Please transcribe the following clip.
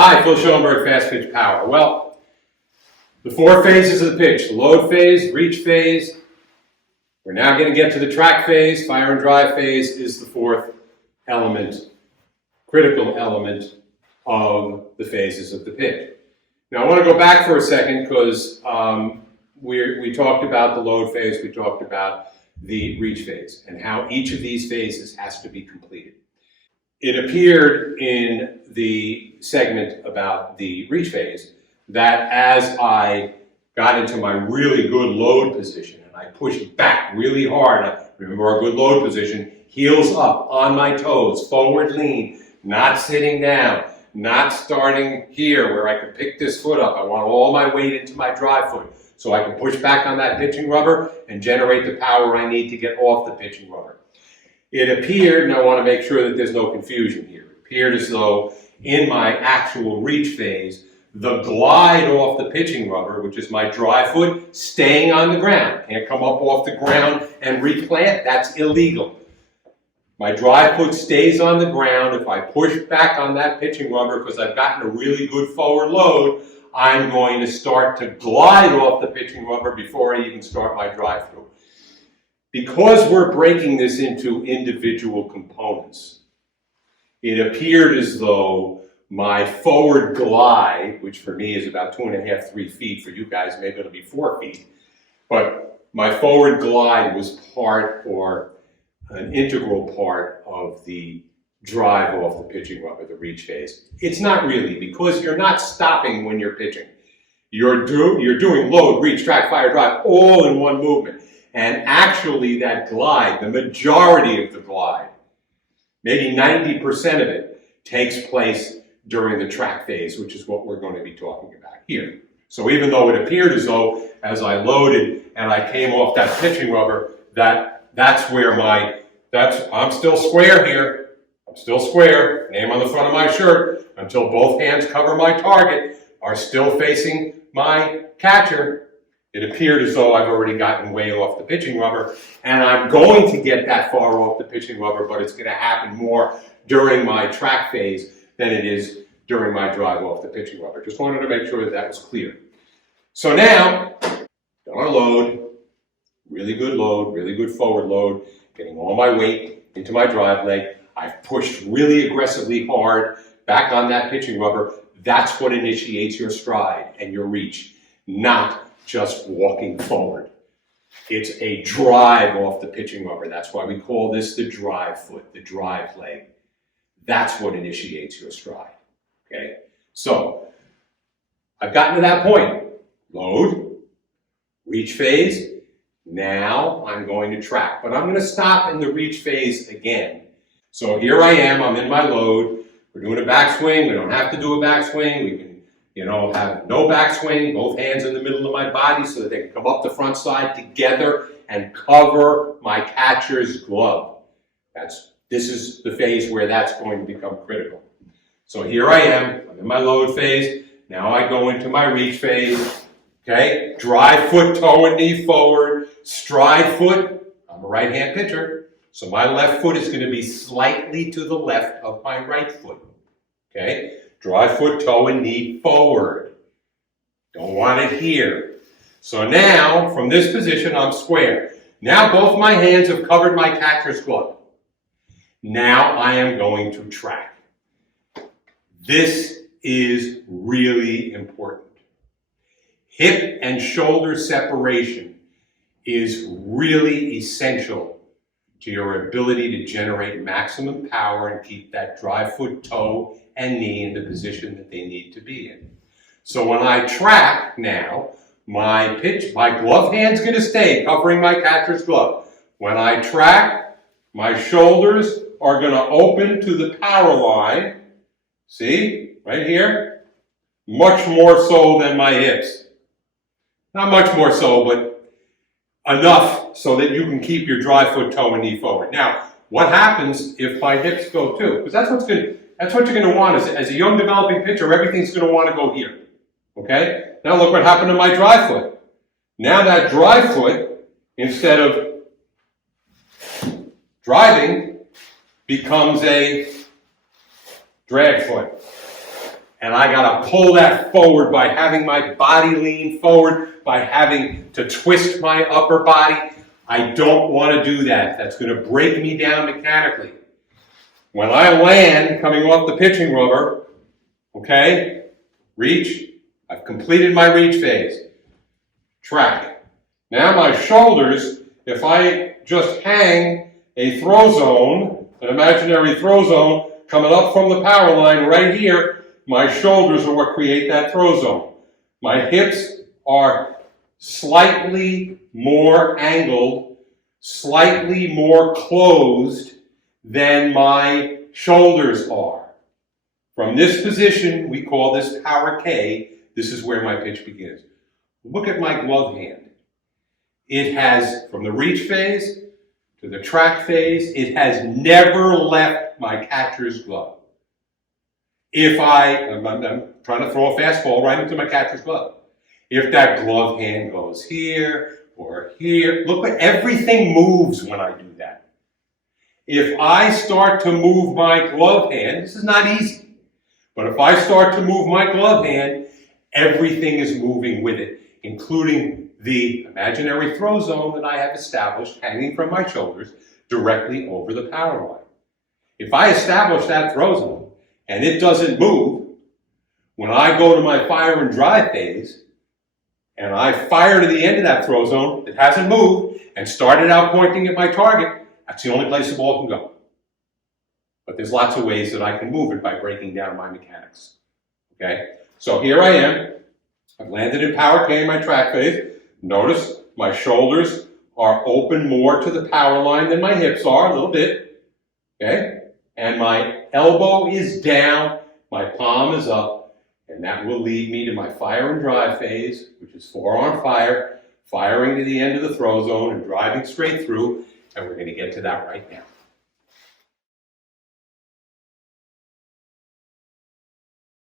Hi, Phil Schoenberg, Fastpitch Power. Well, the four phases of the pitch: the load phase, reach phase. We're now going to get to the track phase. Fire and drive phase is the fourth element, critical element of the phases of the pitch. Now, I want to go back for a second because we talked about the load phase, we talked about the reach phase, and how each of these phases has to be completed. It appeared in the segment about the reach phase that as I got into my really good load position and I pushed back really hard, remember our good load position, heels up, on my toes, forward lean, not sitting down, not starting here where I can pick this foot up. I want all my weight into my drive foot so I can push back on that pitching rubber and generate the power I need to get off the pitching rubber. It appeared, and I want to make sure that there's no confusion here, it appeared as though in my actual reach phase, the glide off the pitching rubber, which is my drive foot, staying on the ground. Can't come up off the ground and replant, that's illegal. My drive foot stays on the ground. If I push back on that pitching rubber because I've gotten a really good forward load, I'm going to start to glide off the pitching rubber before I even start my drive through. Because we're breaking this into individual components, it appeared as though my forward glide, which for me is about 2.5, 3 feet, for you guys maybe it'll be 4 feet, but my forward glide was part or an integral part of the drive off the pitching rubber, the reach phase. It's not really, because you're not stopping when you're pitching. You're doing load, reach, track, fire, drive, all in one movement. And actually that glide, the majority of the glide, maybe 90% of it, takes place during the track phase, which is what we're going to be talking about here. So even though it appeared as though as I loaded and I came off that pitching rubber, that's where I'm still square here. I'm still square, name on the front of my shirt, until both hands cover my target, are still facing my catcher. It appeared as though I've already gotten way off the pitching rubber, and I'm going to get that far off the pitching rubber, but it's going to happen more during my track phase than it is during my drive off the pitching rubber. Just wanted to make sure that that was clear. So now, done our load, really good forward load, getting all my weight into my drive leg. I've pushed really aggressively hard back on that pitching rubber. That's what initiates your stride and your reach, not just walking forward. It's a drive off the pitching rubber. That's why we call this the drive foot, the drive leg. That's what initiates your stride, okay? So, I've gotten to that point. Load, reach phase. Now I'm going to track, but I'm going to stop in the reach phase again. So here I am, I'm in my load. We're doing a backswing. We don't have to do a backswing. We can have no backswing, both hands in the middle of my body so that they can come up the front side together and cover my catcher's glove. This is the phase where that's going to become critical. So here I am, I'm in my load phase. Now I go into my reach phase, okay? Drive foot, toe and knee forward, stride foot. I'm a right-hand pitcher, so my left foot is going to be slightly to the left of my right foot, okay? Drive foot, toe, and knee forward. Don't want it here. So now, from this position, I'm square. Now both my hands have covered my catcher's glove. Now I am going to track. This is really important. Hip and shoulder separation is really essential to your ability to generate maximum power and keep that drive foot, toe, and knee in the position that they need to be in. So when I track now, my glove hand's going to stay covering my catcher's glove. When I track, my shoulders are going to open to the power line. See, right here? Much more so than my hips. Not much more so, but enough so that you can keep your drive foot, toe, and knee forward. Now, what happens if my hips go too? Because that's what you're going to want as a young developing pitcher. Everything's going to want to go here. Okay? Now look what happened to my drive foot. Now that drive foot, instead of driving, becomes a drag foot. and I gotta pull that forward by having my body lean forward, by having to twist my upper body. I don't want to do that. That's going to break me down mechanically. When I land coming off the pitching rubber, okay, reach, I've completed my reach phase. Track. Now my shoulders, if I just hang a throw zone, an imaginary throw zone, coming up from the power line right here, my shoulders are what create that throw zone. My hips are slightly more angled, slightly more closed than my shoulders are. From this position, we call this power K, this is where my pitch begins. Look at my glove hand. It has, from the reach phase to the track phase, it has never left my catcher's glove. If I'm trying to throw a fastball right into my catcher's glove. If that glove hand goes here or here, look, everything moves when I do that. If I start to move my glove hand, this is not easy, but if I start to move my glove hand, everything is moving with it, including the imaginary throw zone that I have established hanging from my shoulders directly over the power line. If I establish that throw zone and it doesn't move, when I go to my fire and drive phase, and I fire to the end of that throw zone that hasn't moved and started out pointing at my target, that's the only place the ball can go. But there's lots of ways that I can move it by breaking down my mechanics. Okay? So here I am. I've landed in power K in my track phase. Notice my shoulders are open more to the power line than my hips are, a little bit. Okay? And my elbow is down, my palm is up. And that will lead me to my fire and drive phase, which is forearm fire, firing to the end of the throw zone and driving straight through, and we're going to get to that right now.